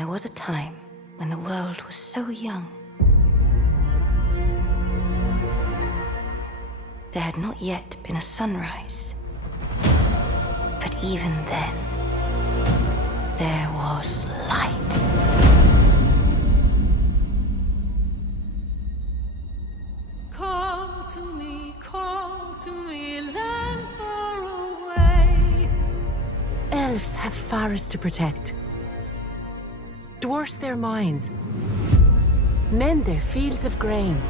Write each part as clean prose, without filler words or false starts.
There was a time when the world was so young. There had not yet been a sunrise. But even then, there was light. Call to me, lands far away. Elves have forests to protect. Dwarfs their mines. Men their fields of grain.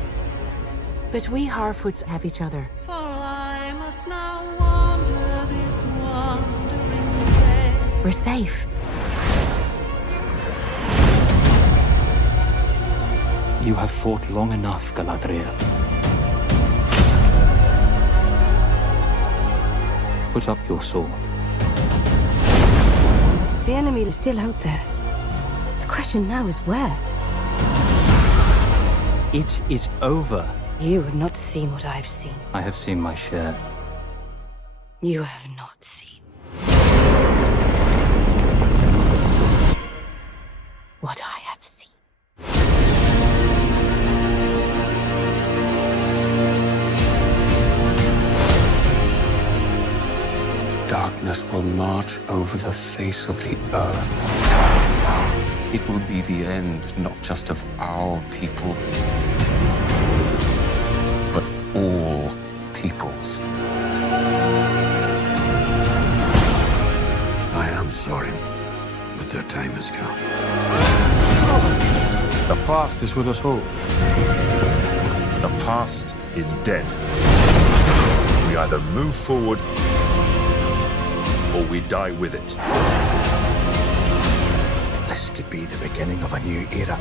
But we Harfoots have each other. For I must now wander this wandering day. We're safe. You have fought long enough, Galadriel. Put up your sword. The enemy is still out there. The question now is where? It is over. You have not seen what I've seen. I have seen my share. You have not seen what I have seen. Darkness will march over the face of the earth. It will be the end, not just of our people, but all peoples. I am sorry, but their time has come. The past is with us all. The past is dead. We either move forward or we die with it. This could be the beginning of a new era.